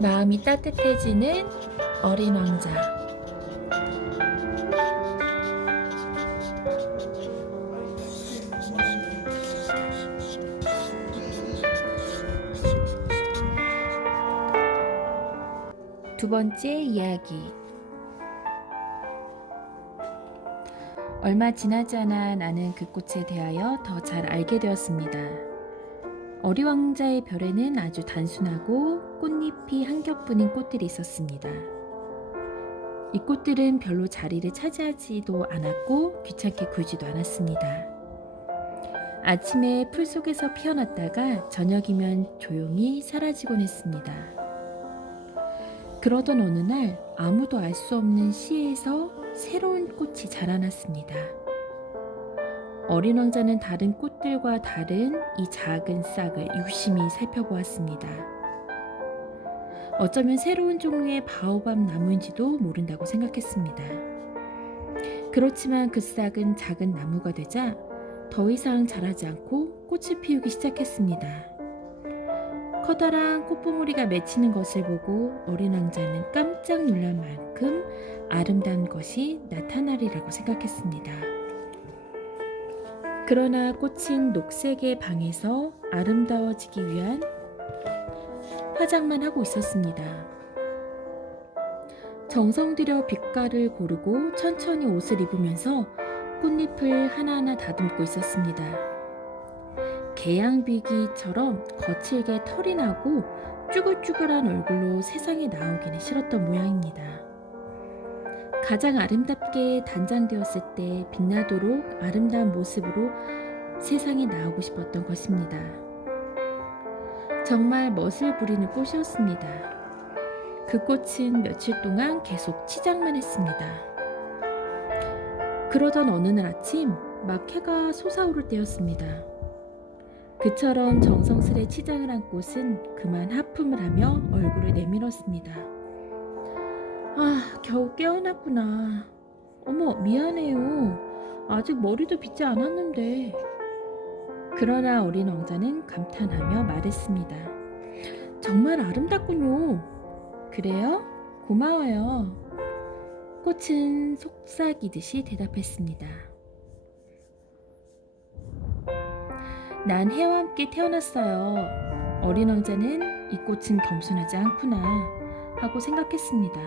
마음이 따뜻해지는 어린 왕자. 두 번째 이야기. 얼마 지나지 않아 나는 그 꽃에 대하여 더 잘 알게 되었습니다. 어리 왕자의 별에는 아주 단순하고 꽃잎이 한 겹뿐인 꽃들이 있었습니다. 이 꽃들은 별로 자리를 차지하지도 않았고 귀찮게 굴지도 않았습니다. 아침에 풀 속에서 피어났다가 저녁이면 조용히 사라지곤 했습니다. 그러던 어느 날 아무도 알 수 없는 씨에서 새로운 꽃이 자라났습니다. 어린 왕자는 다른 꽃들과 다른 이 작은 싹을 유심히 살펴보았습니다. 어쩌면 새로운 종류의 바오밥 나무인지도 모른다고 생각했습니다. 그렇지만 그 싹은 작은 나무가 되자 더 이상 자라지 않고 꽃을 피우기 시작했습니다. 커다란 꽃봉오리가 맺히는 것을 보고 어린 왕자는 깜짝 놀랄 만큼 아름다운 것이 나타나리라고 생각했습니다. 그러나 꽃은 녹색의 방에서 아름다워지기 위한 화장만 하고 있었습니다. 정성 들여 빛깔을 고르고 천천히 옷을 입으면서 꽃잎을 하나하나 다듬고 있었습니다. 개양비기처럼 거칠게 털이 나고 쭈글쭈글한 얼굴로 세상에 나오기는 싫었던 모양입니다. 가장 아름답게 단장되었을 때 빛나도록 아름다운 모습으로 세상에 나오고 싶었던 것입니다. 정말 멋을 부리는 꽃이었습니다. 그 꽃은 며칠 동안 계속 치장만 했습니다. 그러던 어느 날 아침 막 해가 솟아오를 때였습니다. 그처럼 정성스레 치장을 한 꽃은 그만 하품을 하며 얼굴을 내밀었습니다. 겨우 깨어났구나. 어머, 미안해요. 아직 머리도 빗지 않았는데. 그러나 어린 왕자는 감탄하며 말했습니다. 정말 아름답군요. 그래요? 고마워요. 꽃은 속삭이듯이 대답했습니다. 난 해와 함께 태어났어요. 어린 왕자는 이 꽃은 겸손하지 않구나 하고 생각했습니다.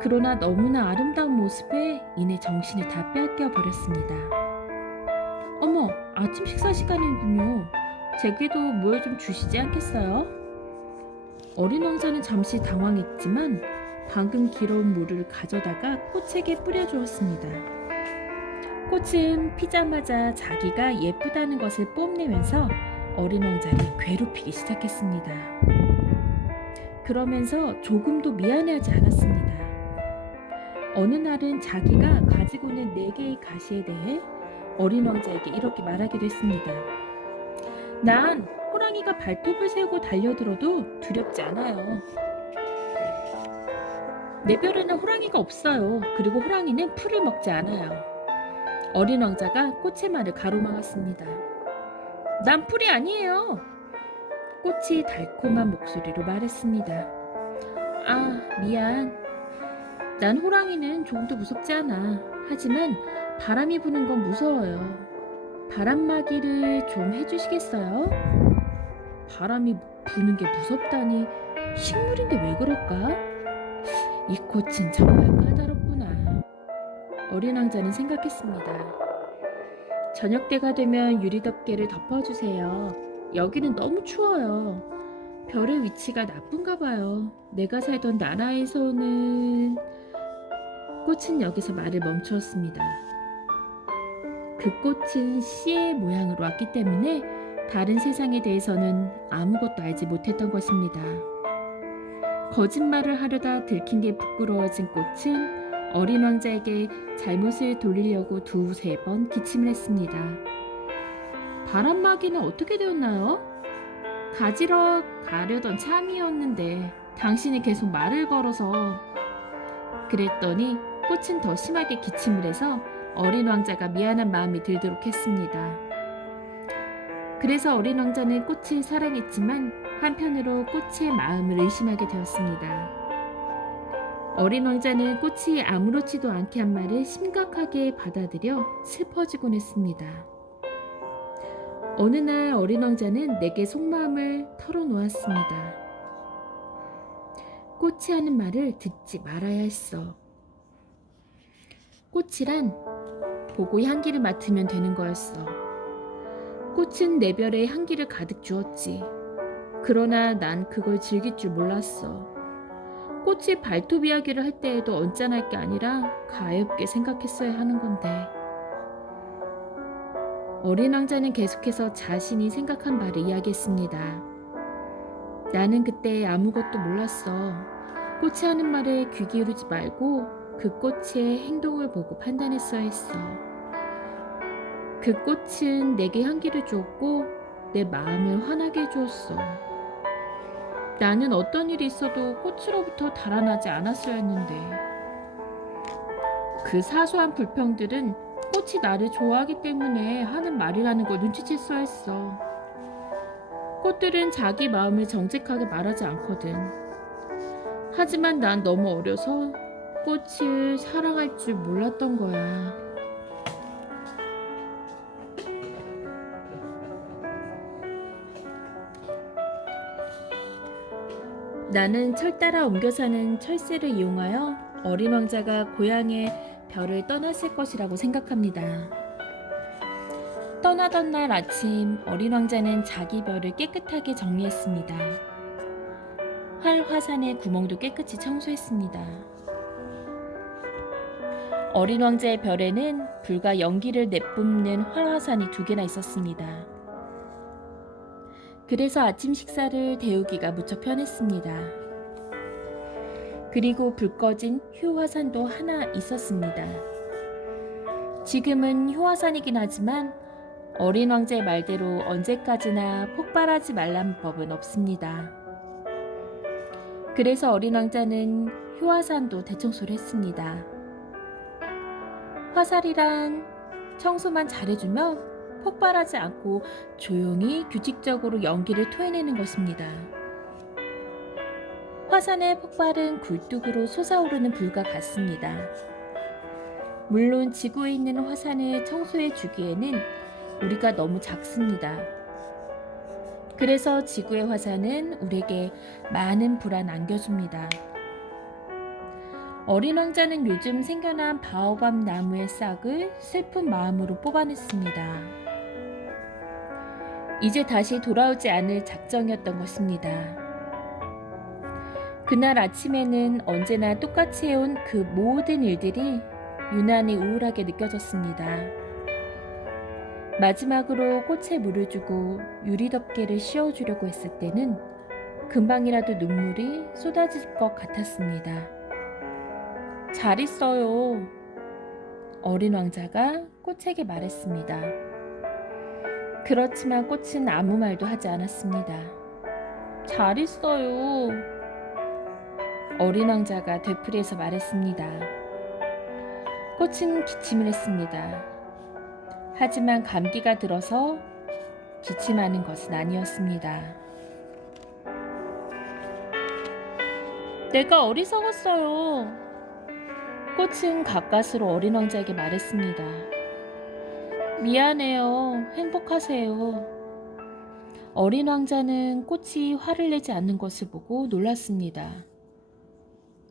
그러나 너무나 아름다운 모습에 이내 정신을 다 빼앗겨 버렸습니다. 어머, 아침 식사 시간이군요. 제게도 뭘 좀 주시지 않겠어요? 어린 왕자는 잠시 당황했지만 방금 길어온 물을 가져다가 꽃에게 뿌려주었습니다. 꽃은 피자마자 자기가 예쁘다는 것을 뽐내면서 어린 왕자를 괴롭히기 시작했습니다. 그러면서 조금도 미안해하지 않았습니다. 어느 날은 자기가 가지고 있는 4개의 가시에 대해 어린 왕자에게 이렇게 말하기도 했습니다. 난 호랑이가 발톱을 세우고 달려들어도 두렵지 않아요. 내 별에는 호랑이가 없어요. 그리고 호랑이는 풀을 먹지 않아요. 어린 왕자가 꽃의 말을 가로막았습니다. 난 풀이 아니에요. 꽃이 달콤한 목소리로 말했습니다. 미안. 난 호랑이는 조금도 무섭지 않아. 하지만 바람이 부는 건 무서워요. 바람막이를 좀 해주시겠어요? 바람이 부는 게 무섭다니, 식물인데 왜 그럴까? 이 꽃은 정말 까다롭구나. 어린 왕자는 생각했습니다. 저녁 때가 되면 유리덮개를 덮어주세요. 여기는 너무 추워요. 별의 위치가 나쁜가 봐요. 내가 살던 나라에서는... 꽃은 여기서 말을 멈추었습니다. 그 꽃은 씨의 모양으로 왔기 때문에 다른 세상에 대해서는 아무것도 알지 못했던 것입니다. 거짓말을 하려다 들킨 게 부끄러워진 꽃은 어린 왕자에게 잘못을 돌리려고 2-3번 기침을 했습니다. 바람막이는 어떻게 되었나요? 가지러 가려던 참이었는데 당신이 계속 말을 걸어서... 그랬더니 꽃은 더 심하게 기침을 해서 어린 왕자가 미안한 마음이 들도록 했습니다. 그래서 어린 왕자는 꽃을 사랑했지만 한편으로 꽃의 마음을 의심하게 되었습니다. 어린 왕자는 꽃이 아무렇지도 않게 한 말을 심각하게 받아들여 슬퍼지곤 했습니다. 어느 날 어린 왕자는 내게 속마음을 털어놓았습니다. 꽃이 하는 말을 듣지 말아야 했어. 꽃이란 보고 향기를 맡으면 되는 거였어. 꽃은 내 별에 향기를 가득 주었지. 그러나 난 그걸 즐길 줄 몰랐어. 꽃이 발톱 이야기를 할 때에도 언짢을 게 아니라 가엾게 생각했어야 하는 건데. 어린 왕자는 계속해서 자신이 생각한 바를 이야기했습니다. 나는 그때 아무것도 몰랐어. 꽃이 하는 말에 귀 기울이지 말고 그 꽃의 행동을 보고 판단했어야 했어. 그 꽃은 내게 향기를 주었고 내 마음을 환하게 해주었어. 나는 어떤 일이 있어도 꽃으로부터 달아나지 않았어야 했는데 그 사소한 불평들은 꽃이 나를 좋아하기 때문에 하는 말이라는 걸 눈치챘어야 했어. 꽃들은 자기 마음을 정직하게 말하지 않거든. 하지만 난 너무 어려서 꽃을 사랑할 줄 몰랐던 거야. 나는 철 따라 옮겨 사는 철새를 이용하여 어린 왕자가 고향의 별을 떠났을 것이라고 생각합니다. 떠나던 날 아침 어린 왕자는 자기 별을 깨끗하게 정리했습니다. 활 화산의 구멍도 깨끗이 청소했습니다. 어린 왕자의 별에는 불과 연기를 내뿜는 활 화산이 2개나 있었습니다. 그래서 아침 식사를 데우기가 무척 편했습니다. 그리고 불 꺼진 휴화산도 하나 있었습니다. 지금은 휴화산이긴 하지만 어린 왕자의 말대로 언제까지나 폭발하지 말란 법은 없습니다. 그래서 어린 왕자는 휴화산도 대청소를 했습니다. 화살이란 청소만 잘해주며 폭발하지 않고 조용히 규칙적으로 연기를 토해내는 것입니다. 화산의 폭발은 굴뚝으로 솟아오르는 불과 같습니다. 물론 지구에 있는 화산을 청소해 주기에는 우리가 너무 작습니다. 그래서 지구의 화산은 우리에게 많은 불안 안겨줍니다. 어린 왕자는 요즘 생겨난 바오밥 나무의 싹을 슬픈 마음으로 뽑아냈습니다. 이제 다시 돌아오지 않을 작정이었던 것입니다. 그날 아침에는 언제나 똑같이 해온 그 모든 일들이 유난히 우울하게 느껴졌습니다. 마지막으로 꽃에 물을 주고 유리덮개를 씌워주려고 했을 때는 금방이라도 눈물이 쏟아질 것 같았습니다. 잘 있어요. 어린 왕자가 꽃에게 말했습니다. 그렇지만 꽃은 아무 말도 하지 않았습니다. 잘 있어요. 어린 왕자가 되풀이해서 말했습니다. 꽃은 기침을 했습니다. 하지만 감기가 들어서 기침하는 것은 아니었습니다. 내가 어리석었어요. 꽃은 가까스로 어린 왕자에게 말했습니다. 미안해요. 행복하세요. 어린 왕자는 꽃이 화를 내지 않는 것을 보고 놀랐습니다.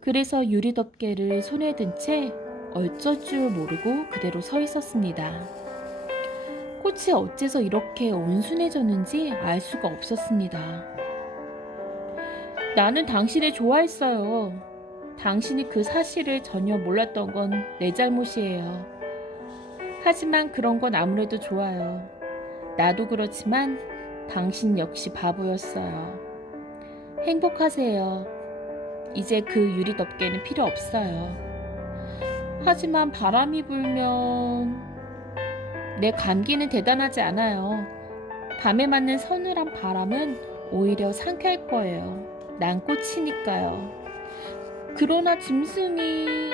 그래서 유리덮개를 손에 든 채 어쩔 줄 모르고 그대로 서 있었습니다. 꽃이 어째서 이렇게 온순해졌는지 알 수가 없었습니다. 나는 당신을 좋아했어요. 당신이 그 사실을 전혀 몰랐던 건 내 잘못이에요. 하지만 그런 건 아무래도 좋아요. 나도 그렇지만 당신 역시 바보였어요. 행복하세요. 이제 그 유리덮개는 필요 없어요. 하지만 바람이 불면 내 감기는 대단하지 않아요. 밤에 맞는 서늘한 바람은 오히려 상쾌할 거예요. 난 꽃이니까요. 그러나 짐승이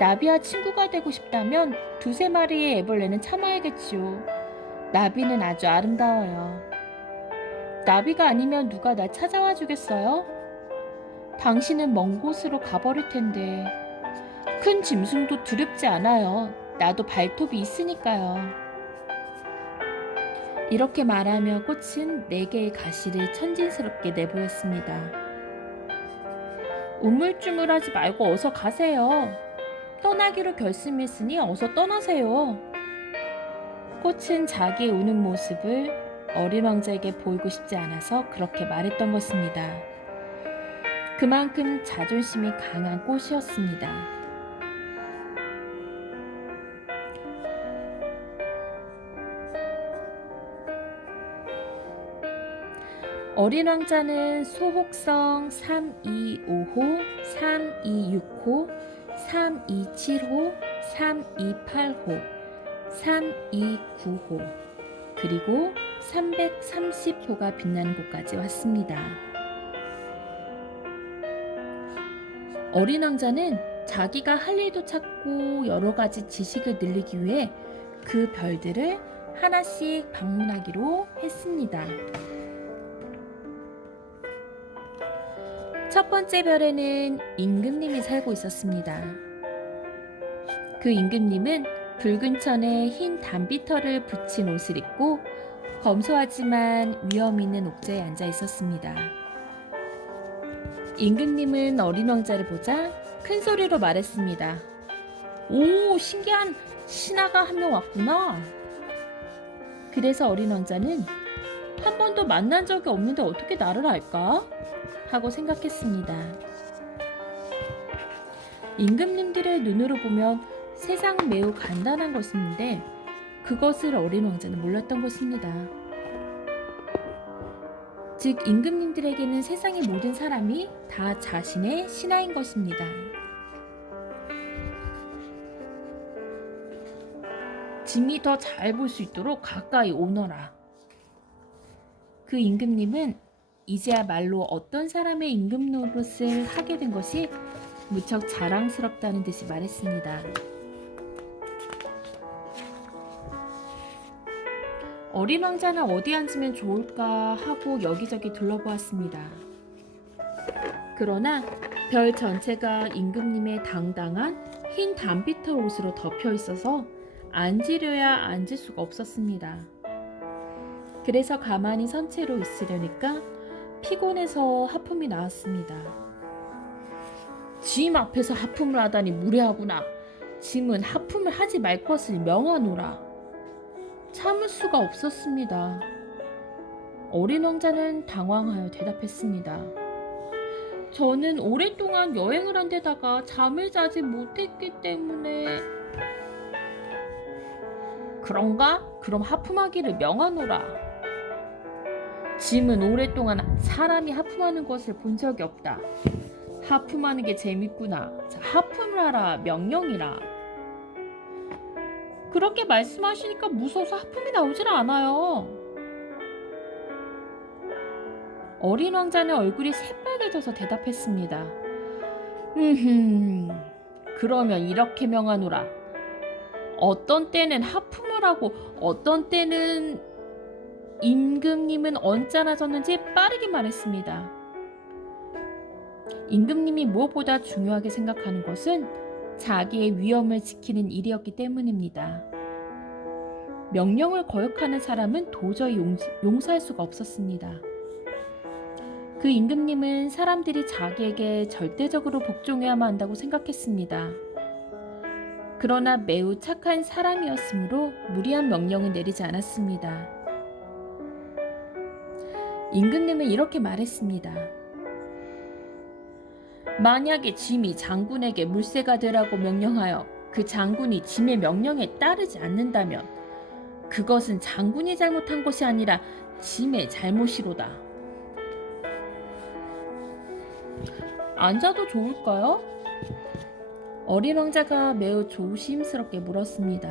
나비와 친구가 되고 싶다면 2-3마리의 애벌레는 참아야겠지요. 나비는 아주 아름다워요. 나비가 아니면 누가 날 찾아와 주겠어요? 당신은 먼 곳으로 가버릴 텐데. 큰 짐승도 두렵지 않아요. 나도 발톱이 있으니까요. 이렇게 말하며 꽃은 4개의 가시를 천진스럽게 내보였습니다. 우물쭈물하지 말고 어서 가세요. 떠나기로 결심했으니 어서 떠나세요. 꽃은 자기의 우는 모습을 어린 왕자에게 보이고 싶지 않아서 그렇게 말했던 것입니다. 그만큼 자존심이 강한 꽃이었습니다. 어린 왕자는 소혹성 325호, 326호, 327호, 328호, 329호, 그리고 330호가 빛나는 곳까지 왔습니다. 어린 왕자는 자기가 할 일도 찾고 여러 가지 지식을 늘리기 위해 그 별들을 하나씩 방문하기로 했습니다. 첫 번째 별에는 임금님이 살고 있었습니다. 그 임금님은 붉은 천에 흰 단비털을 붙인 옷을 입고 검소하지만 위험 있는 옥자에 앉아 있었습니다. 임금님은 어린 왕자를 보자 큰 소리로 말했습니다. 오, 신기한 신하가 한 명 왔구나. 그래서 어린 왕자는 한 번도 만난 적이 없는데 어떻게 나를 알까? 하고 생각했습니다. 임금님들의 눈으로 보면 세상은 매우 간단한 것인데 그것을 어린 왕자는 몰랐던 것입니다. 즉 임금님들에게는 세상의 모든 사람이 다 자신의 신하인 것입니다. 짐이 더 잘 볼 수 있도록 가까이 오너라. 그 임금님은 이제야말로 어떤 사람의 임금 노릇을 하게 된 것이 무척 자랑스럽다는 듯이 말했습니다. 어린 왕자는 어디 앉으면 좋을까 하고 여기저기 둘러보았습니다. 그러나 별 전체가 임금님의 당당한 흰 단비털 옷으로 덮여 있어서 앉으려야 앉을 수가 없었습니다. 그래서 가만히 선 채로 있으려니까 피곤해서 하품이 나왔습니다. 짐 앞에서 하품을 하다니 무례하구나. 짐은 하품을 하지 말 것을 명하노라. 참을 수가 없었습니다. 어린 왕자는 당황하여 대답했습니다. 저는 오랫동안 여행을 한 데다가 잠을 자지 못했기 때문에. 그런가? 그럼 하품하기를 명하노라. 짐은 오랫동안 사람이 하품하는 것을 본 적이 없다. 하품하는 게 재밌구나. 자, 하품을 하라. 명령이라. 그렇게 말씀하시니까 무서워서 하품이 나오질 않아요. 어린 왕자는 얼굴이 새빨개져서 대답했습니다. 그러면 이렇게 명하노라. 어떤 때는 하품을 하고 어떤 때는. 임금님은 언짢아 졌는지 빠르게 말했습니다. 임금님이 무엇보다 중요하게 생각하는 것은 자기의 위엄을 지키는 일이었기 때문입니다. 명령을 거역하는 사람은 도저히 용서할 수가 없었습니다. 그 임금님은 사람들이 자기에게 절대적으로 복종해야만 한다고 생각했습니다. 그러나 매우 착한 사람이었으므로 무리한 명령은 내리지 않았습니다. 임금님은 이렇게 말했습니다. 만약에 짐이 장군에게 물새가 되라고 명령하여 그 장군이 짐의 명령에 따르지 않는다면 그것은 장군이 잘못한 것이 아니라 짐의 잘못이로다. 앉아도 좋을까요? 어린 왕자가 매우 조심스럽게 물었습니다.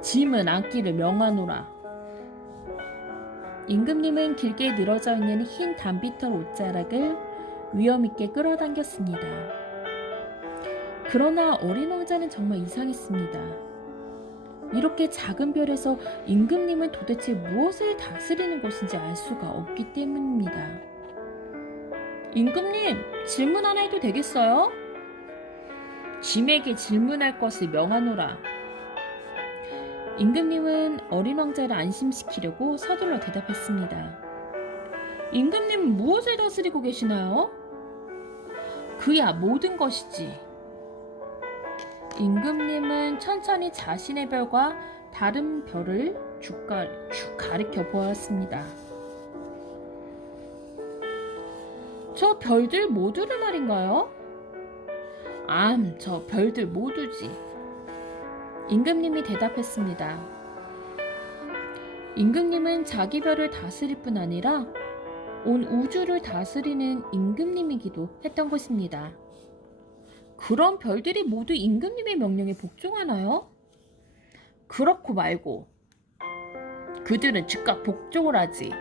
짐은 앉기를 명하노라. 임금님은 길게 늘어져 있는 흰 단비털 옷자락을 위엄있게 끌어당겼습니다. 그러나 어린 왕자는 정말 이상했습니다. 이렇게 작은 별에서 임금님은 도대체 무엇을 다스리는 것인지 알 수가 없기 때문입니다. 임금님, 질문 하나 해도 되겠어요? 짐에게 질문할 것을 명하노라. 임금님은 어린 왕자를 안심시키려고 서둘러 대답했습니다. 임금님은 무엇을 다스리고 계시나요? 그야 모든 것이지. 임금님은 천천히 자신의 별과 다른 별을 쭉 가리켜 보았습니다. 저 별들 모두를 말인가요? 저 별들 모두지. 임금님이 대답했습니다. 임금님은 자기 별을 다스릴 뿐 아니라 온 우주를 다스리는 임금님이기도 했던 것입니다. 그런 별들이 모두 임금님의 명령에 복종하나요? 그렇고 말고 그들은 즉각 복종을 하지.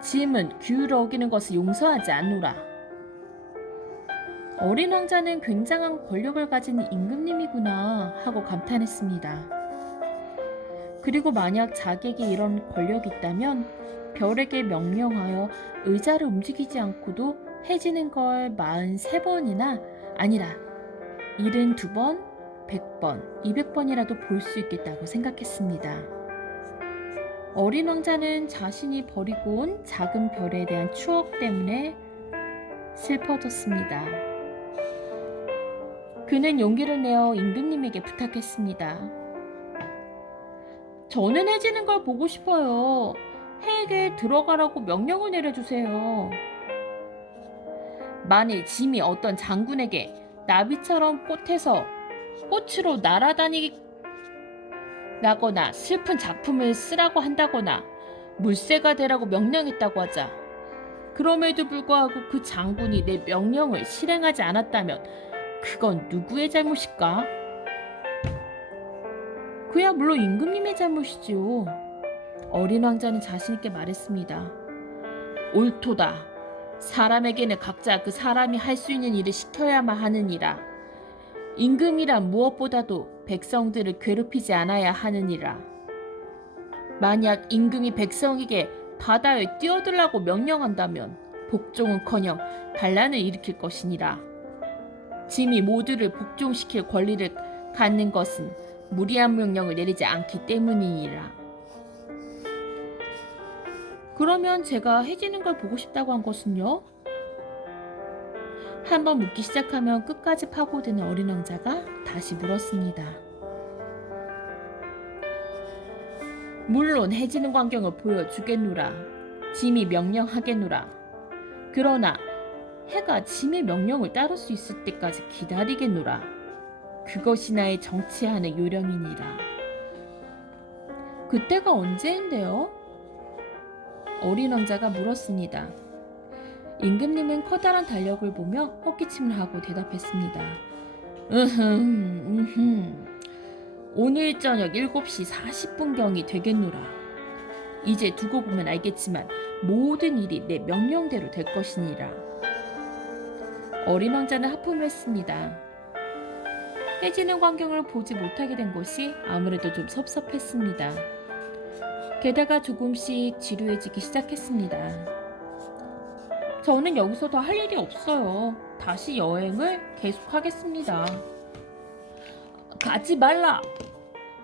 짐은 규율을 어기는 것을 용서하지 않노라. 어린 왕자는 굉장한 권력을 가진 임금님이구나 하고 감탄했습니다. 그리고 만약 자기에게 이런 권력이 있다면 별에게 명령하여 의자를 움직이지 않고도 해지는 걸 43번이나 아니라 72번, 100번, 200번이라도 볼 수 있겠다고 생각했습니다. 어린 왕자는 자신이 버리고 온 작은 별에 대한 추억 때문에 슬퍼졌습니다. 그는 용기를 내어 임금님에게 부탁했습니다. 저는 해지는 걸 보고 싶어요. 해에게 들어가라고 명령을 내려주세요. 만일 짐이 어떤 장군에게 나비처럼 꽃으로 날아다니거나 슬픈 작품을 쓰라고 한다거나 물새가 되라고 명령했다고 하자. 그럼에도 불구하고 그 장군이 내 명령을 실행하지 않았다면 그건 누구의 잘못일까? 그야 물론 임금님의 잘못이지요. 어린 왕자는 자신있게 말했습니다. 옳도다. 사람에게는 각자 그 사람이 할 수 있는 일을 시켜야만 하느니라. 임금이란 무엇보다도 백성들을 괴롭히지 않아야 하느니라. 만약 임금이 백성에게 바다에 뛰어들라고 명령한다면 복종은커녕 반란을 일으킬 것이니라. 짐이 모두를 복종시킬 권리를 갖는 것은 무리한 명령을 내리지 않기 때문이니라. 그러면 제가 해지는 걸 보고 싶다고 한 것은요? 한번 묻기 시작하면 끝까지 파고드는 어린 왕자가 다시 물었습니다. 물론 해지는 광경을 보여주겠노라. 짐이 명령하겠노라. 그러나 해가 짐의 명령을 따를 수 있을 때까지 기다리겠노라. 그것이 나의 정치하는 요령이니라. 그때가 언제인데요? 어린 왕자가 물었습니다. 임금님은 커다란 달력을 보며 헛기침을 하고 대답했습니다. 오늘 저녁 7시 40분경이 되겠노라. 이제 두고 보면 알겠지만 모든 일이 내 명령대로 될 것이니라. 어린 왕자는 하품을 했습니다. 해지는 광경을 보지 못하게 된 것이 아무래도 좀 섭섭했습니다. 게다가 조금씩 지루해지기 시작했습니다. 저는 여기서 더 할 일이 없어요. 다시 여행을 계속하겠습니다. 가지 말라!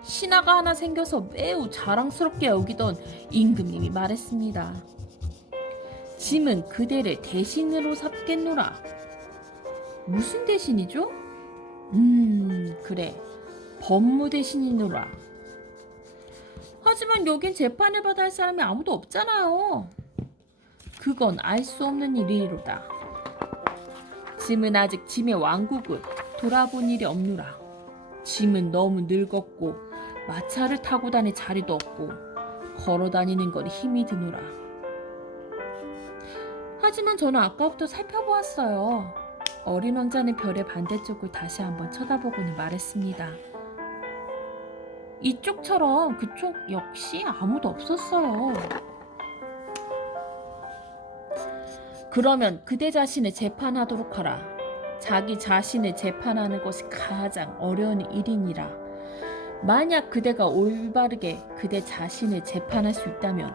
신하가 하나 생겨서 매우 자랑스럽게 여기던 임금님이 말했습니다. 짐은 그대를 대신으로 삼겠노라. 무슨 대신이죠? 그래. 법무 대신이노라. 하지만 여긴 재판을 받아야 할 사람이 아무도 없잖아요. 그건 알 수 없는 일이로다. 짐은 아직 짐의 왕국을 돌아본 일이 없노라. 짐은 너무 늙었고 마차를 타고 다닐 자리도 없고 걸어 다니는 건 힘이 드노라. 하지만 저는 아까부터 살펴보았어요. 어린 왕자는 별의 반대쪽을 다시 한번 쳐다보고는 말했습니다. 이쪽처럼 그쪽 역시 아무도 없었어요. 그러면 그대 자신을 재판하도록 하라. 자기 자신을 재판하는 것이 가장 어려운 일이니라. 만약 그대가 올바르게 그대 자신을 재판할 수 있다면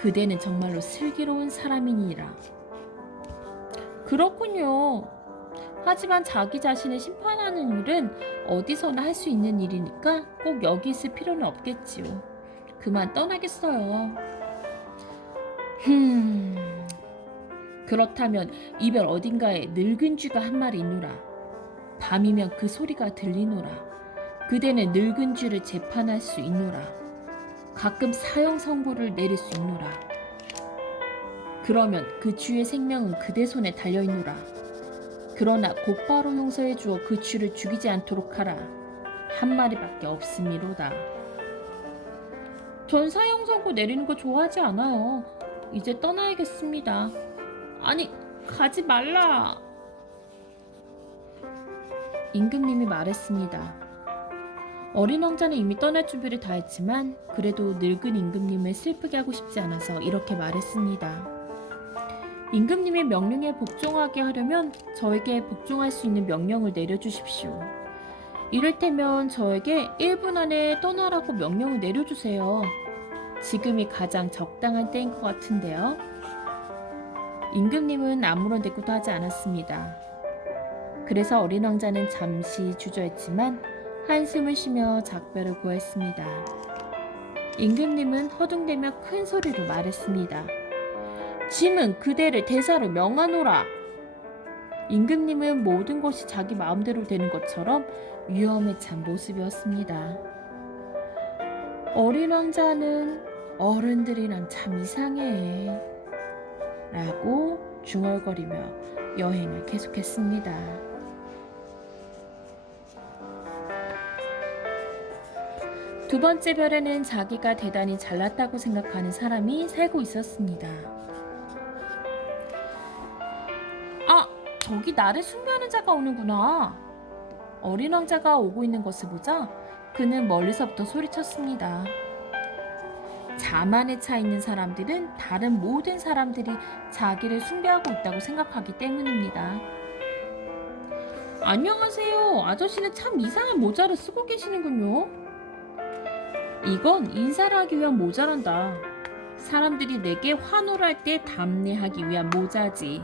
그대는 정말로 슬기로운 사람이니라. 그렇군요. 하지만 자기 자신을 심판하는 일은 어디서나 할 수 있는 일이니까 꼭 여기 있을 필요는 없겠지요. 그만 떠나겠어요. 그렇다면 이별 어딘가에 늙은 쥐가 한 마리 있노라. 밤이면 그 소리가 들리노라. 그대는 늙은 쥐를 재판할 수 있노라. 가끔 사형 선고를 내릴 수 있노라. 그러면 그 쥐의 생명은 그대 손에 달려있노라. 그러나 곧바로 용서해 주어 그 쥐를 죽이지 않도록 하라. 한 마리밖에 없음이로다. 전 사형 선고 내리는 거 좋아하지 않아요. 이제 떠나야겠습니다. 아니, 가지 말라. 임금님이 말했습니다. 어린 왕자는 이미 떠날 준비를 다 했지만 그래도 늙은 임금님을 슬프게 하고 싶지 않아서 이렇게 말했습니다. 임금님의 명령에 복종하게 하려면 저에게 복종할 수 있는 명령을 내려주십시오. 이를테면 저에게 1분 안에 떠나라고 명령을 내려주세요. 지금이 가장 적당한 때인 것 같은데요. 임금님은 아무런 대꾸도 하지 않았습니다. 그래서 어린 왕자는 잠시 주저했지만 한숨을 쉬며 작별을 고했습니다. 임금님은 허둥대며 큰 소리로 말했습니다. 짐은 그대를 대사로 명하노라. 임금님은 모든 것이 자기 마음대로 되는 것처럼 위험에 찬 모습이었습니다. 어린 왕자는 어른들이란 참 이상해 라고 중얼거리며 여행을 계속했습니다. 두 번째 별에는 자기가 대단히 잘났다고 생각하는 사람이 살고 있었습니다. 아, 저기 나를 숭배하는 자가 오는구나. 어린 왕자가 오고 있는 것을 보자 그는 멀리서부터 소리쳤습니다. 자만에 차 있는 사람들은 다른 모든 사람들이 자기를 숭배하고 있다고 생각하기 때문입니다. 안녕하세요. 아저씨는 참 이상한 모자를 쓰고 계시는군요. 이건 인사를 하기 위한 모자란다. 사람들이 내게 환호를 할 때 답례하기 위한 모자지.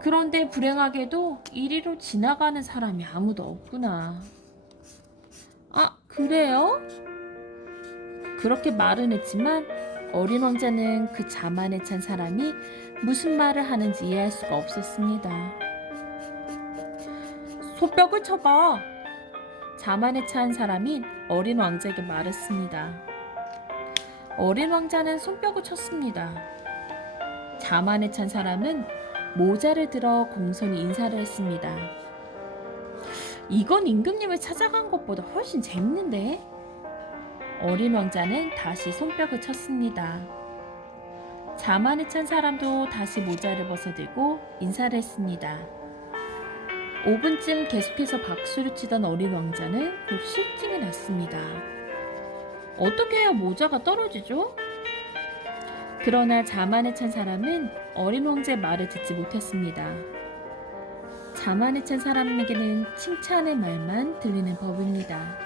그런데 불행하게도 이리로 지나가는 사람이 아무도 없구나. 아, 그래요? 그렇게 말은 했지만 어린 왕자는 그 자만에 찬 사람이 무슨 말을 하는지 이해할 수가 없었습니다. 소벽을 쳐봐. 자만에 찬 사람이 어린 왕자에게 말했습니다. 어린 왕자는 손뼉을 쳤습니다. 자만에 찬 사람은 모자를 들어 공손히 인사를 했습니다. 이건 임금님을 찾아간 것보다 훨씬 재밌는데? 어린 왕자는 다시 손뼉을 쳤습니다. 자만에 찬 사람도 다시 모자를 벗어들고 인사를 했습니다. 5분쯤 계속해서 박수를 치던 어린 왕자는 곧 실증이 났습니다. 어떻게 해야 모자가 떨어지죠? 그러나 자만에 찬 사람은 어린 왕자의 말을 듣지 못했습니다. 자만에 찬 사람에게는 칭찬의 말만 들리는 법입니다.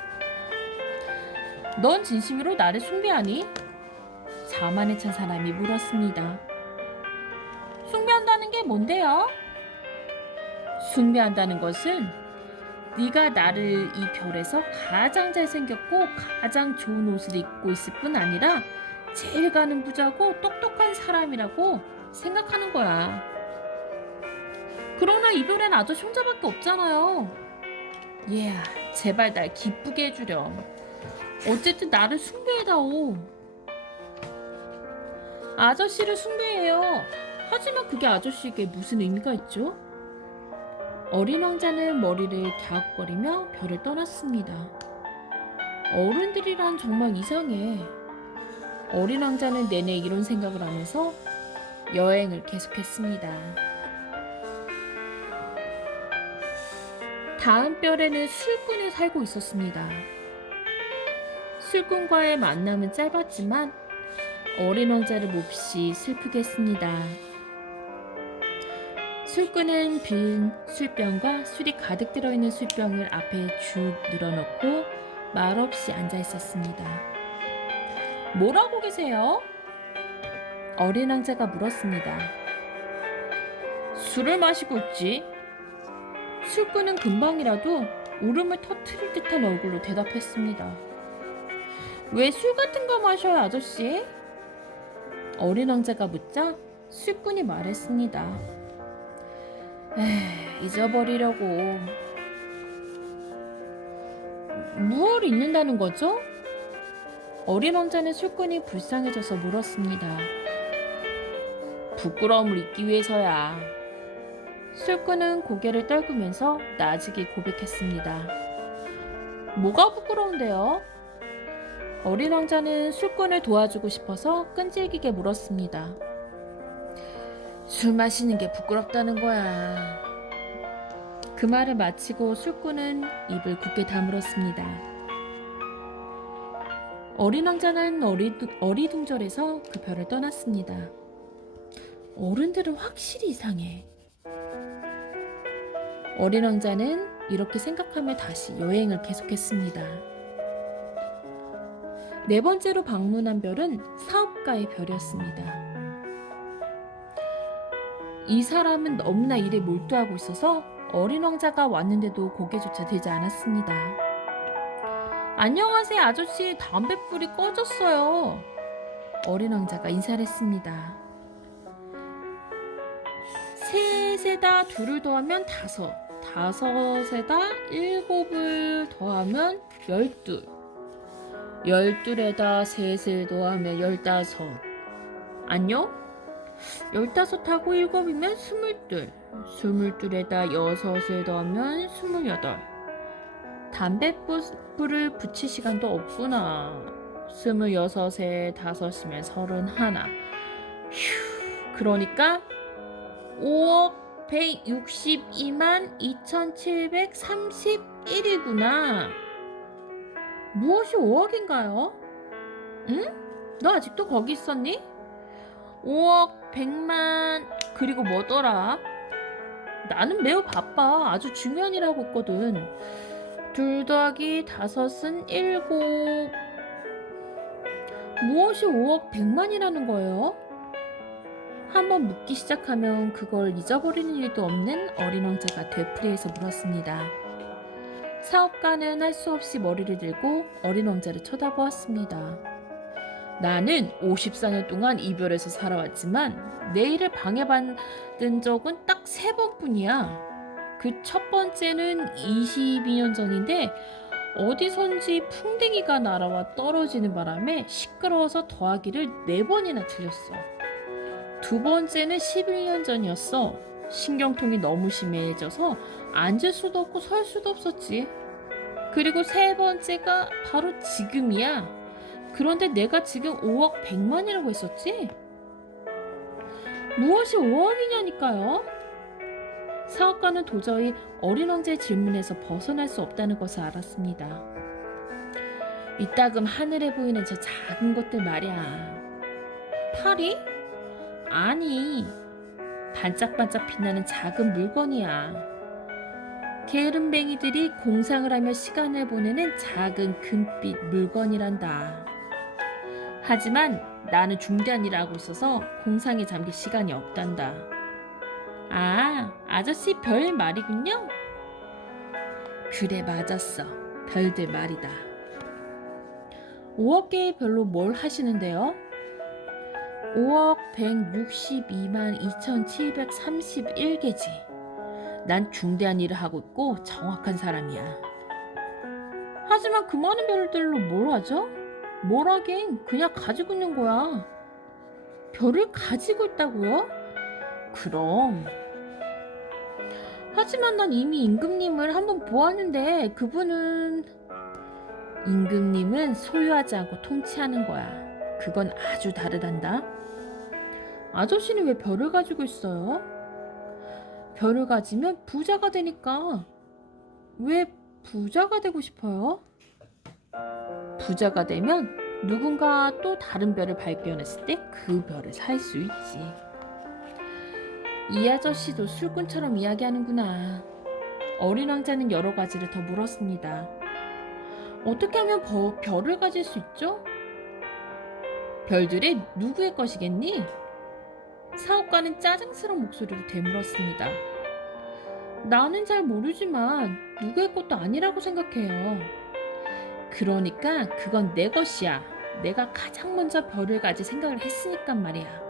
넌 진심으로 나를 숭배하니? 자만에 찬 사람이 물었습니다. 숭배한다는 게 뭔데요? 숭배한다는 것은 네가 나를 이 별에서 가장 잘생겼고 가장 좋은 옷을 입고 있을 뿐 아니라 제일 가는 부자고 똑똑한 사람이라고 생각하는 거야. 그러나 이 별엔 아저씨 혼자밖에 없잖아요. 제발 날 기쁘게 해주렴. 어쨌든 나를 숭배해다오. 아저씨를 숭배해요. 하지만 그게 아저씨에게 무슨 의미가 있죠? 어린 왕자는 머리를 갸웃거리며 별을 떠났습니다. 어른들이란 정말 이상해. 어린 왕자는 내내 이런 생각을 하면서 여행을 계속했습니다. 다음 별에는 술꾼이 살고 있었습니다. 술꾼과의 만남은 짧았지만 어린 왕자를 몹시 슬프게 했습니다. 술꾼은 빈 술병과 술이 가득 들어있는 술병을 앞에 쭉 늘어놓고 말없이 앉아 있었습니다. 뭘 하고 계세요? 어린 왕자가 물었습니다. 술을 마시고 있지. 술꾼은 금방이라도 울음을 터뜨릴 듯한 얼굴로 대답했습니다. 왜 술 같은 거 마셔요, 아저씨? 어린 왕자가 묻자 술꾼이 말했습니다. 잊어버리려고. 무얼 잊는다는 거죠? 어린 왕자는 술꾼이 불쌍해져서 물었습니다. 부끄러움을 잊기 위해서야. 술꾼은 고개를 떨구면서 나직이 고백했습니다. 뭐가 부끄러운데요? 어린 왕자는 술꾼을 도와주고 싶어서 끈질기게 물었습니다. 술 마시는 게 부끄럽다는 거야. 그 말을 마치고 술꾼은 입을 굳게 다물었습니다. 어린 왕자는 어리둥절해서 그 별을 떠났습니다. 어른들은 확실히 이상해. 어린 왕자는 이렇게 생각하며 다시 여행을 계속했습니다. 네 번째로 방문한 별은 사업가의 별이었습니다. 이 사람은 너무나 일에 몰두하고 있어서 어린 왕자가 왔는데도 고개조차 들지 않았습니다. 안녕하세요, 아저씨. 담뱃불이 꺼졌어요. 어린 왕자가 인사를 했습니다. 셋에다 둘을 더하면 다섯, 다섯에다 일곱을 더하면 12, 열둘에다 셋을 더하면 15. 안녕? 15하고 7이면 22, 22에다 6을 더하면 28. 담뱃불을 붙일 시간도 없구나. 26에 5이면 31. 휴, 그러니까 5억 162만 2731이구나. 무엇이 5억인가요? 응? 너 아직도 거기 있었니? 5억 100만 그리고 뭐더라? 나는 매우 바빠. 아주 중요한 일 하고 있거든. 2 더하기 5은 7. 무엇이 5억 100만이라는 거예요? 한번 묻기 시작하면 그걸 잊어버리는 일도 없는 어린 왕자가 되풀이해서 물었습니다. 사업가는 할 수 없이 머리를 들고 어린 왕자를 쳐다보았습니다. 나는 54년 동안 이별해서 살아왔지만 내 일을 방해받은 적은 딱 3번뿐이야. 그 첫 번째는 22년 전인데 어디선지 풍뎅이가 날아와 떨어지는 바람에 시끄러워서 더하기를 4번이나 틀렸어. 두 번째는 11년 전이었어. 신경통이 너무 심해져서 앉을 수도 없고 설 수도 없었지. 그리고 세 번째가 바로 지금이야. 그런데 내가 지금 5억 100만이라고 했었지? 무엇이 5억이냐니까요? 사업가는 도저히 어린 왕자의 질문에서 벗어날 수 없다는 것을 알았습니다. 이따금 하늘에 보이는 저 작은 것들 말이야. 파리? 아니, 반짝반짝 빛나는 작은 물건이야. 게으름뱅이들이 공상을 하며 시간을 보내는 작은 금빛 물건이란다. 하지만 나는 중대한 일을 하고 있어서 공상에 잠길 시간이 없단다. 아, 아저씨 별 말이군요? 그래, 맞았어. 별들 말이다. 5억 개의 별로 뭘 하시는데요? 5억 162만 2731개지. 난 중대한 일을 하고 있고 정확한 사람이야. 하지만 그 많은 별들로 뭘 하죠? 뭘 하긴, 그냥 가지고 있는 거야. 별을 가지고 있다고요? 그럼. 하지만 난 이미 임금님을 한번 보았는데 임금님은 소유하지 않고 통치하는 거야. 그건 아주 다르단다. 아저씨는 왜 별을 가지고 있어요? 별을 가지면 부자가 되니까. 왜 부자가 되고 싶어요? 부자가 되면 누군가 또 다른 별을 발견했을 때 그 별을 살 수 있지. 이 아저씨도 술꾼처럼 이야기하는구나. 어린 왕자는 여러 가지를 더 물었습니다. 어떻게 하면 별을 가질 수 있죠? 별들이 누구의 것이겠니? 사업가는 짜증스러운 목소리로 되물었습니다. 나는 잘 모르지만 누구의 것도 아니라고 생각해요. 그러니까 그건 내 것이야. 내가 가장 먼저 별을 가질 생각을 했으니까 말이야.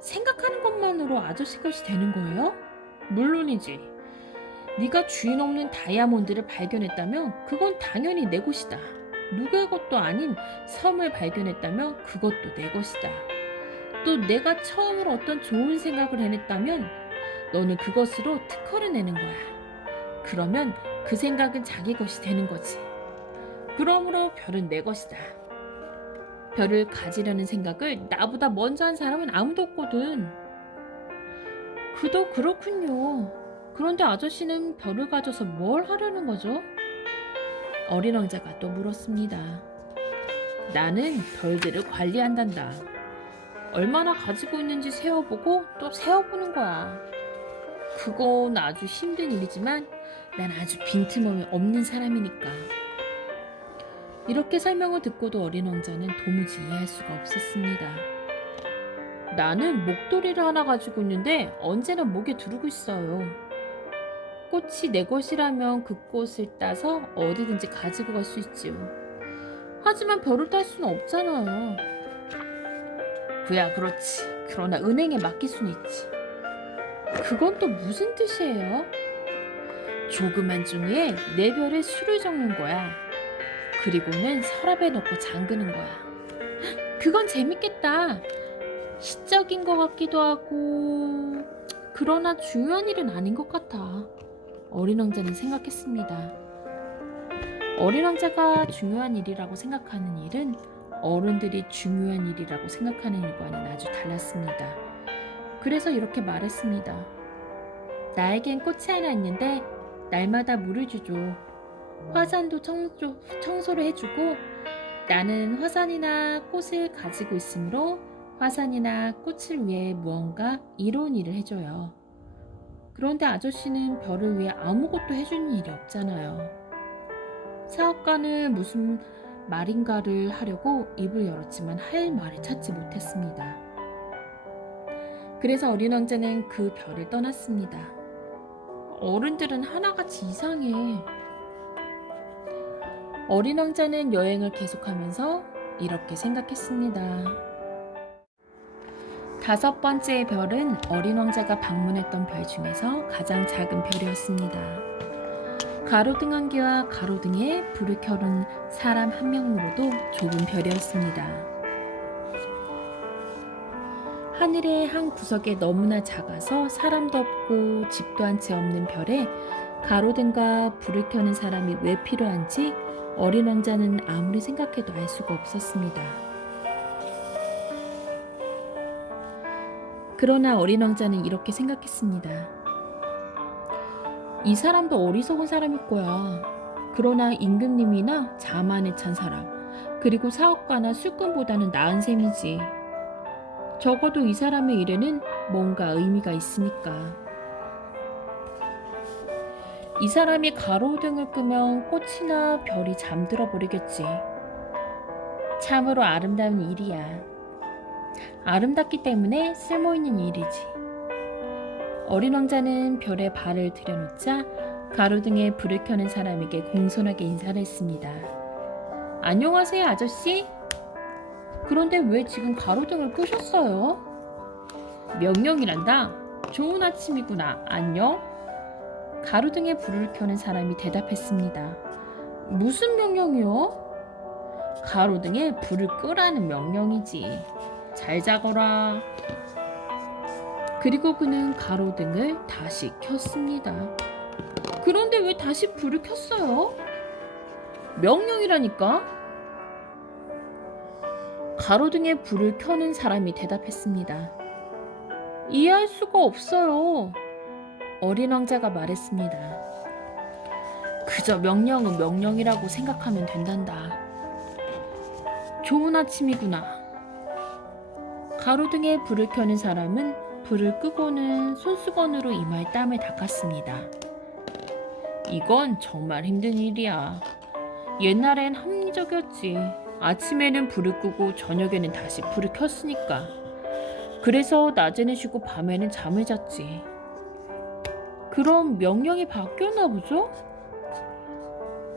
생각하는 것만으로 아저씨 것이 되는 거예요? 물론이지. 네가 주인 없는 다이아몬드를 발견했다면 그건 당연히 내 것이다. 누구의 것도 아닌 섬을 발견했다면 그것도 내 것이다. 또 내가 처음으로 어떤 좋은 생각을 해냈다면 너는 그것으로 특허를 내는 거야. 그러면 그 생각은 자기 것이 되는 거지. 그러므로 별은 내 것이다. 별을 가지려는 생각을 나보다 먼저 한 사람은 아무도 없거든. 그도 그렇군요. 그런데 아저씨는 별을 가져서 뭘 하려는 거죠? 어린 왕자가 또 물었습니다. 나는 별들을 관리한단다. 얼마나 가지고 있는지 세어보고 또 세어보는 거야. 그건 아주 힘든 일이지만 난 아주 빈틈없는 사람이니까. 이렇게 설명을 듣고도 어린 왕자는 도무지 이해할 수가 없었습니다. 나는 목도리를 하나 가지고 있는데 언제나 목에 두르고 있어요. 꽃이 내 것이라면 그 꽃을 따서 어디든지 가지고 갈 수 있지요. 하지만 별을 딸 수는 없잖아요. 그야 그렇지. 그러나 은행에 맡길 수는 있지. 그건 또 무슨 뜻이에요? 조그만 종이에 내 별의 수를 적는 거야. 그리고는 서랍에 넣고 잠그는 거야. 그건 재밌겠다. 시적인 것 같기도 하고 그러나 중요한 일은 아닌 것 같아. 어린 왕자는 생각했습니다. 어린 왕자가 중요한 일이라고 생각하는 일은 어른들이 중요한 일이라고 생각하는 일과는 아주 달랐습니다. 그래서 이렇게 말했습니다. 나에겐 꽃이 하나 있는데 날마다 물을 주죠. 화산도 청소를 해주고 나는 화산이나 꽃을 가지고 있으므로 화산이나 꽃을 위해 무언가 이로운 일을 해줘요. 그런데 아저씨는 별을 위해 아무것도 해주는 일이 없잖아요. 사업가는 무슨 말인가를 하려고 입을 열었지만 할 말을 찾지 못했습니다. 그래서 어린 왕자는 그 별을 떠났습니다. 어른들은 하나같이 이상해. 어린 왕자는 여행을 계속하면서 이렇게 생각했습니다. 5번째 별은 어린 왕자가 방문했던 별 중에서 가장 작은 별이었습니다. 가로등 한 개와 가로등에 불을 켜는 사람 한 명으로도 좁은 별이었습니다. 하늘의 한 구석에 너무나 작아서 사람도 없고 집도 한 채 없는 별에 가로등과 불을 켜는 사람이 왜 필요한지 어린 왕자는 아무리 생각해도 알 수가 없었습니다. 그러나 어린 왕자는 이렇게 생각했습니다. 이 사람도 어리석은 사람일 거야. 그러나 임금님이나 자만에 찬 사람, 그리고 사업가나 술꾼보다는 나은 셈이지. 적어도 이 사람의 일에는 뭔가 의미가 있으니까. 이 사람이 가로등을 끄면 꽃이나 별이 잠들어 버리겠지. 참으로 아름다운 일이야. 아름답기 때문에 쓸모있는 일이지. 어린 왕자는 별에 발을 들여놓자 가로등에 불을 켜는 사람에게 공손하게 인사를 했습니다. 안녕하세요, 아저씨. 그런데 왜 지금 가로등을 끄셨어요? 명령이란다. 좋은 아침이구나. 안녕? 가로등에 불을 켜는 사람이 대답했습니다. 무슨 명령이요? 가로등에 불을 끄라는 명령이지. 잘 자거라. 그리고 그는 가로등을 다시 켰습니다. 그런데 왜 다시 불을 켰어요? 명령이라니까? 가로등에 불을 켜는 사람이 대답했습니다. 이해할 수가 없어요. 어린 왕자가 말했습니다. 그저 명령은 명령이라고 생각하면 된단다. 좋은 아침이구나. 가로등에 불을 켜는 사람은 불을 끄고는 손수건으로 이마에 땀을 닦았습니다. 이건 정말 힘든 일이야. 옛날엔 합리적이었지. 아침에는 불을 끄고 저녁에는 다시 불을 켰으니까. 그래서 낮에는 쉬고 밤에는 잠을 잤지. 그럼 명령이 바뀌었나 보죠?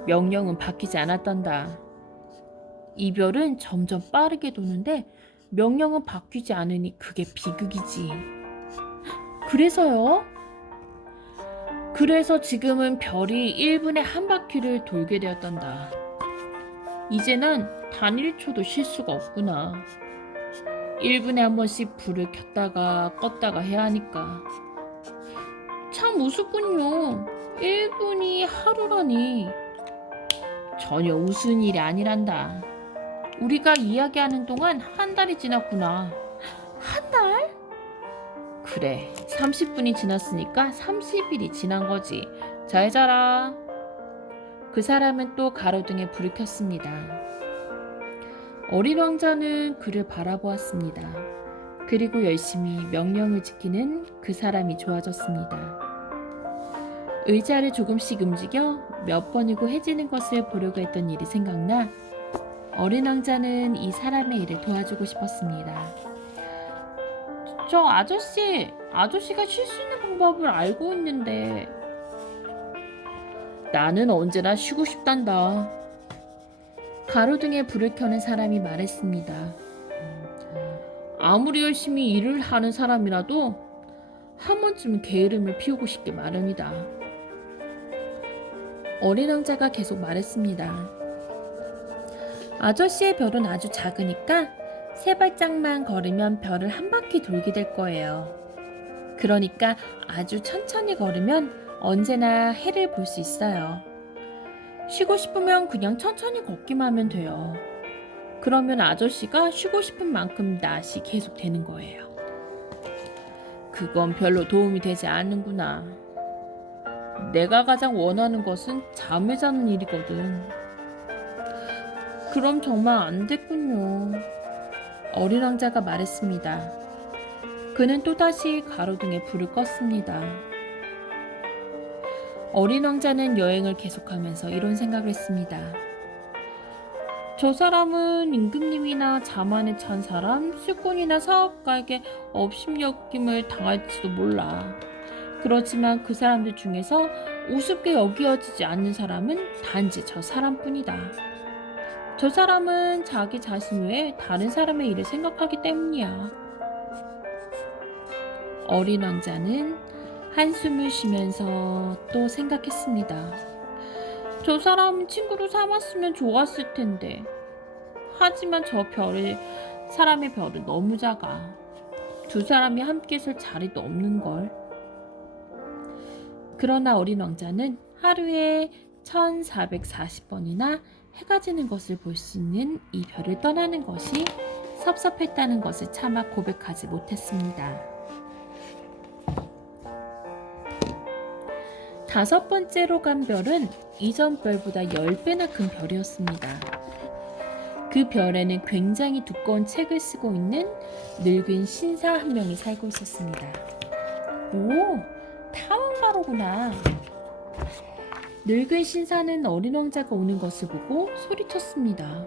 명령은 바뀌지 않았단다. 이별은 점점 빠르게 도는데 명령은 바뀌지 않으니 그게 비극이지. 그래서요? 그래서 지금은 별이 1분에 한 바퀴를 돌게 되었단다. 이제는 단 1초도 쉴 수가 없구나. 1분에 한 번씩 불을 켰다가 껐다가 해야 하니까. 참 우습군요. 1분이 하루라니. 전혀 우스운 일이 아니란다. 우리가 이야기하는 동안 한 달이 지났구나. 한 달? 그래, 30분이 지났으니까 30일이 지난 거지. 잘 자라. 그 사람은 또 가로등에 불을 켰습니다. 어린 왕자는 그를 바라보았습니다. 그리고 열심히 명령을 지키는 그 사람이 좋아졌습니다. 의자를 조금씩 움직여 몇 번이고 해지는 것을 보려고 했던 일이 생각나 어린 왕자는 이 사람의 일을 도와주고 싶었습니다. 저 아저씨가 쉴 수 있는 방법을 알고 있는데. 나는 언제나 쉬고 싶단다. 가로등에 불을 켜는 사람이 말했습니다. 아무리 열심히 일을 하는 사람이라도 한 번쯤은 게으름을 피우고 싶게 마련이다. 어린 왕자가 계속 말했습니다. 아저씨의 별은 아주 작으니까 3발짝만 걸으면 별을 한 바퀴 돌게 될 거예요. 그러니까 아주 천천히 걸으면 언제나 해를 볼 수 있어요. 쉬고 싶으면 그냥 천천히 걷기만 하면 돼요. 그러면 아저씨가 쉬고 싶은 만큼 낮이 계속 되는 거예요. 그건 별로 도움이 되지 않는구나. 내가 가장 원하는 것은 잠을 자는 일이거든. 그럼 정말 안 됐군요. 어린 왕자가 말했습니다. 그는 또다시 가로등에 불을 껐습니다. 어린 왕자는 여행을 계속하면서 이런 생각을 했습니다. 저 사람은 임금님이나 자만에 찬 사람, 술꾼이나 사업가에게 업신여김을 당할지도 몰라. 그렇지만 그 사람들 중에서 우습게 여겨지지 않는 사람은 단지 저 사람뿐이다. 저 사람은 자기 자신 외에 다른 사람의 일을 생각하기 때문이야. 어린 왕자는 한숨을 쉬면서 또 생각했습니다. 저 사람 친구로 삼았으면 좋았을 텐데. 하지만 사람의 별은 너무 작아. 두 사람이 함께 설 자리도 없는걸. 그러나 어린 왕자는 하루에 1440번이나 해가 지는 것을 볼 수 있는 이 별을 떠나는 것이 섭섭했다는 것을 차마 고백하지 못했습니다. 5번째로 간 별은 이전 별보다 10배나 큰 별이었습니다. 그 별에는 굉장히 두꺼운 책을 쓰고 있는 늙은 신사 한 명이 살고 있었습니다. 오, 탐험가로구나. 늙은 신사는 어린 왕자가 오는 것을 보고 소리쳤습니다.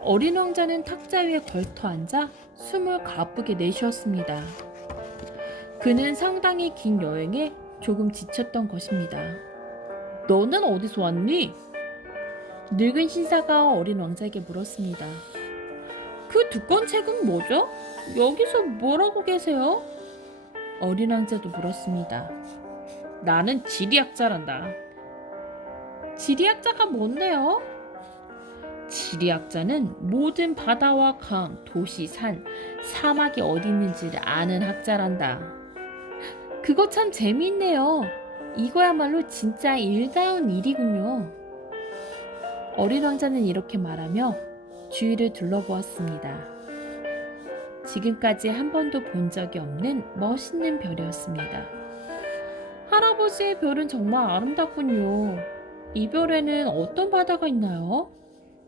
어린 왕자는 탁자 위에 걸터 앉아 숨을 가쁘게 내쉬었습니다. 그는 상당히 긴 여행에 조금 지쳤던 것입니다. 너는 어디서 왔니? 늙은 신사가 어린 왕자에게 물었습니다. 그 두꺼운 책은 뭐죠? 여기서 뭘 하고 계세요? 어린 왕자도 물었습니다. 나는 지리학자란다. 지리학자가 뭔데요? 지리학자는 모든 바다와 강, 도시, 산, 사막이 어디 있는지를 아는 학자란다. 그거 참 재미있네요. 이거야말로 진짜 일다운 일이군요. 어린 왕자는 이렇게 말하며 주위를 둘러보았습니다. 지금까지 한 번도 본 적이 없는 멋있는 별이었습니다. 할아버지의 별은 정말 아름답군요. 이 별에는 어떤 바다가 있나요?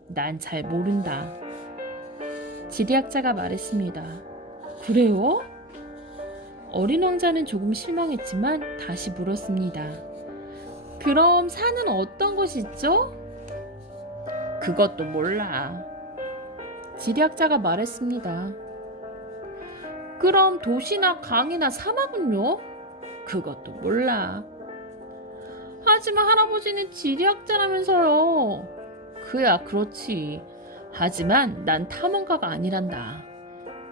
난 잘 모른다. 지리학자가 말했습니다. 그래요? 어린 왕자는 조금 실망했지만 다시 물었습니다. 그럼 산은 어떤 곳이 있죠? 그것도 몰라. 지리학자가 말했습니다. 그럼 도시나 강이나 사막은요? 그것도 몰라. 하지만 할아버지는 지리학자라면서요. 그야 그렇지. 하지만 난 탐험가가 아니란다.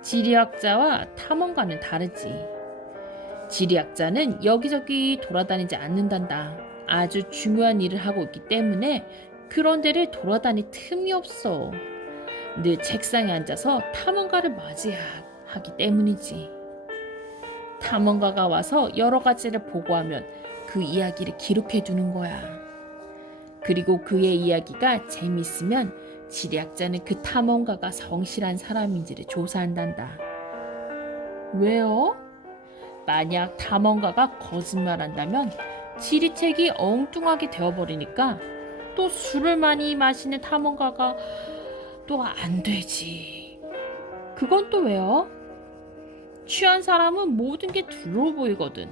지리학자와 탐험가는 다르지. 지리학자는 여기저기 돌아다니지 않는단다. 아주 중요한 일을 하고 있기 때문에 그런 데를 돌아다닐 틈이 없어. 늘 책상에 앉아서 탐험가를 맞이하기 때문이지. 탐험가가 와서 여러 가지를 보고하면 그 이야기를 기록해 두는 거야. 그리고 그의 이야기가 재밌으면 지리학자는 그 탐험가가 성실한 사람인지를 조사한단다. 왜요? 만약 탐험가가 거짓말한다면 지리책이 엉뚱하게 되어버리니까 또 술을 많이 마시는 탐험가가 또 안 되지. 그건 또 왜요? 취한 사람은 모든 게 두려워 보이거든.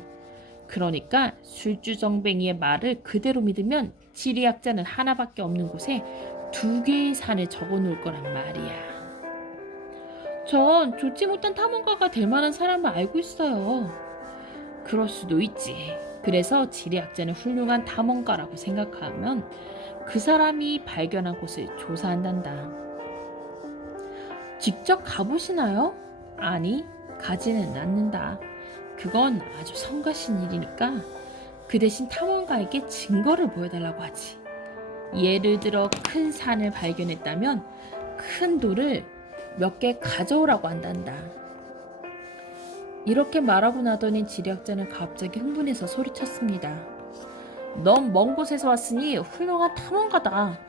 그러니까 술주정뱅이의 말을 그대로 믿으면 지리학자는 하나밖에 없는 곳에 2개의 산을 적어놓을 거란 말이야. 전 좋지 못한 탐험가가 될 만한 사람을 알고 있어요. 그럴 수도 있지. 그래서 지리학자는 훌륭한 탐험가라고 생각하면 그 사람이 발견한 곳을 조사한단다. 직접 가보시나요? 아니, 가지는 않는다. 그건 아주 성가신 일이니까 그 대신 탐험가에게 증거를 보여달라고 하지. 예를 들어 큰 산을 발견했다면 큰 돌을 몇 개 가져오라고 한단다. 이렇게 말하고 나더니 지리학자는 갑자기 흥분해서 소리쳤습니다. 넌 먼 곳에서 왔으니 훌륭한 탐험가다.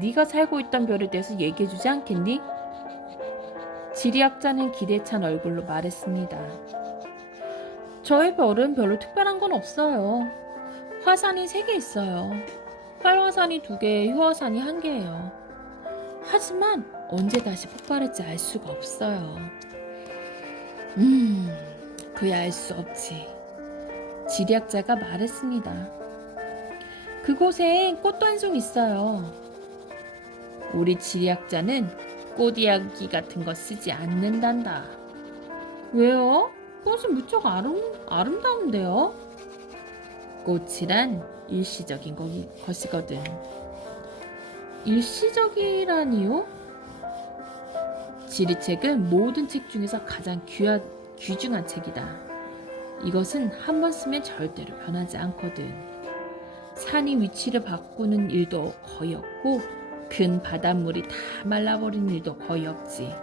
네가 살고 있던 별에 대해서 얘기해주지 않겠니? 지리학자는 기대에 찬 얼굴로 말했습니다. 저의 별은 별로 특별한 건 없어요. 화산이 3개 있어요. 활화산이 2개, 휴화산이 1개예요. 하지만 언제 다시 폭발할지 알 수가 없어요. 그야 알 수 없지. 지리학자가 말했습니다. 그곳엔 꽃도 한 송 있어요. 우리 지리학자는 꽃 이야기 같은 거 쓰지 않는단다. 왜요? 꽃은 무척 아름다운데요? 꽃이란 일시적인 것이거든. 일시적이라니요? 지리책은 모든 책 중에서 가장 귀중한 책이다. 이것은 한 번 쓰면 절대로 변하지 않거든. 산이 위치를 바꾸는 일도 거의 없고 큰 바닷물이 다 말라버리는 일도 거의 없지.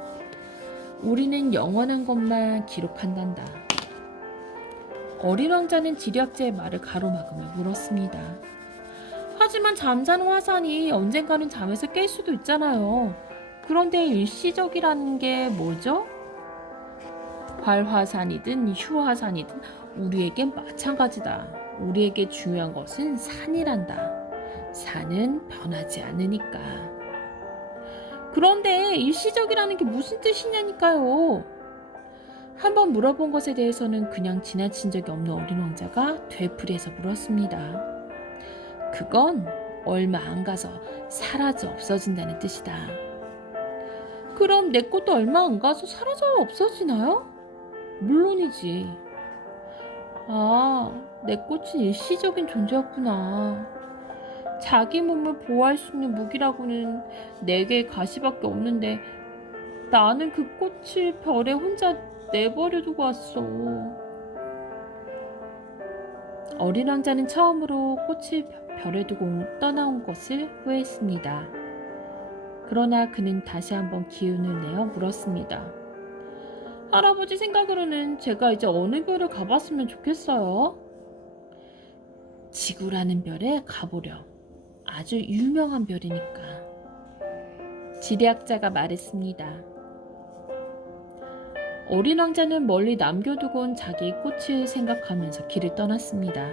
우리는 영원한 것만 기록한단다. 어린 왕자는 지리학자의 말을 가로막으며 물었습니다. 하지만 잠자는 화산이 언젠가는 잠에서 깰 수도 있잖아요. 그런데 일시적이라는 게 뭐죠? 활화산이든 휴화산이든 우리에겐 마찬가지다. 우리에게 중요한 것은 산이란다. 산은 변하지 않으니까. 그런데 일시적이라는 게 무슨 뜻이냐니까요. 한번 물어본 것에 대해서는 그냥 지나친 적이 없는 어린 왕자가 되풀이해서 물었습니다. 그건 얼마 안 가서 사라져 없어진다는 뜻이다. 그럼 내 것도 얼마 안 가서 사라져 없어지나요? 물론이지. 아, 내 꽃은 일시적인 존재였구나. 자기 몸을 보호할 수 있는 무기라고는 4개의 가시밖에 없는데 나는 그 꽃을 별에 혼자 내버려 두고 왔어. 어린 왕자는 처음으로 꽃을 별에 두고 떠나온 것을 후회했습니다. 그러나 그는 다시 한번 기운을 내어 물었습니다. 할아버지 생각으로는 제가 이제 어느 별을 가봤으면 좋겠어요? 지구라는 별에 가보렴. 아주 유명한 별이니까. 지리학자가 말했습니다. 어린 왕자는 멀리 남겨두고 온 자기의 꽃을 생각하면서 길을 떠났습니다.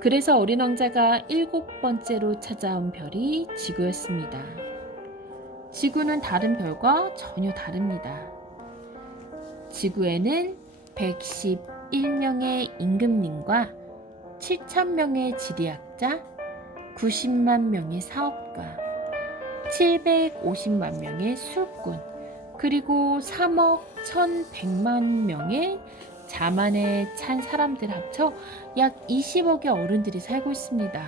그래서 어린 왕자가 7번째로 찾아온 별이 지구였습니다. 지구는 다른 별과 전혀 다릅니다. 지구에는 111명의 임금님과 7,000명의 지리학자, 90만 명의 사업가, 750만 명의 술꾼, 그리고 3억 1,100만 명의 자만에 찬 사람들 합쳐 약 20억의 어른들이 살고 있습니다.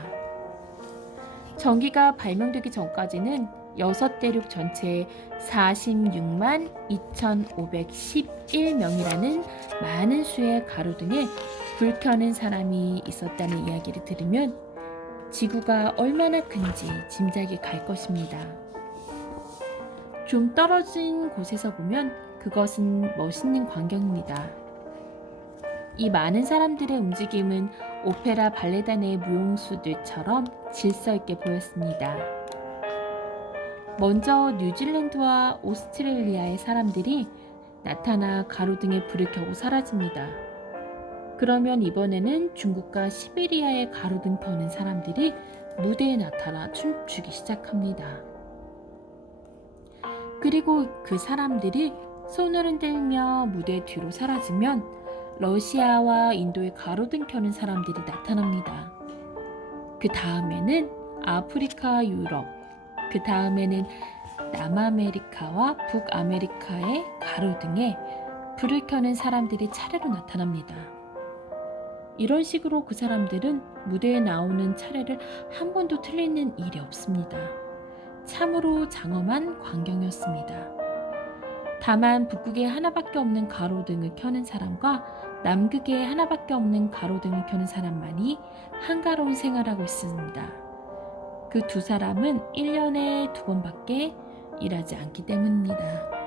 전기가 발명되기 전까지는 6대륙 전체에 46만 2,511명이라는 많은 수의 가로등에 불 켜는 사람이 있었다는 이야기를 들으면 지구가 얼마나 큰지 짐작이 갈 것입니다. 좀 떨어진 곳에서 보면 그것은 멋있는 광경입니다. 이 많은 사람들의 움직임은 오페라 발레단의 무용수들처럼 질서 있게 보였습니다. 먼저 뉴질랜드와 오스트레일리아의 사람들이 나타나 가로등에 불을 켜고 사라집니다. 그러면 이번에는 중국과 시베리아의 가로등 켜는 사람들이 무대에 나타나 춤추기 시작합니다. 그리고 그 사람들이 손을 흔들며 무대 뒤로 사라지면 러시아와 인도의 가로등 켜는 사람들이 나타납니다. 그 다음에는 아프리카, 유럽, 그 다음에는 남아메리카와 북아메리카의 가로등에 불을 켜는 사람들이 차례로 나타납니다. 이런 식으로 그 사람들은 무대에 나오는 차례를 한 번도 틀리는 일이 없습니다. 참으로 장엄한 광경이었습니다. 다만 북극에 하나밖에 없는 가로등을 켜는 사람과 남극에 하나밖에 없는 가로등을 켜는 사람만이 한가로운 생활하고 있습니다. 그 두 사람은 1년에 2번밖에 일하지 않기 때문입니다.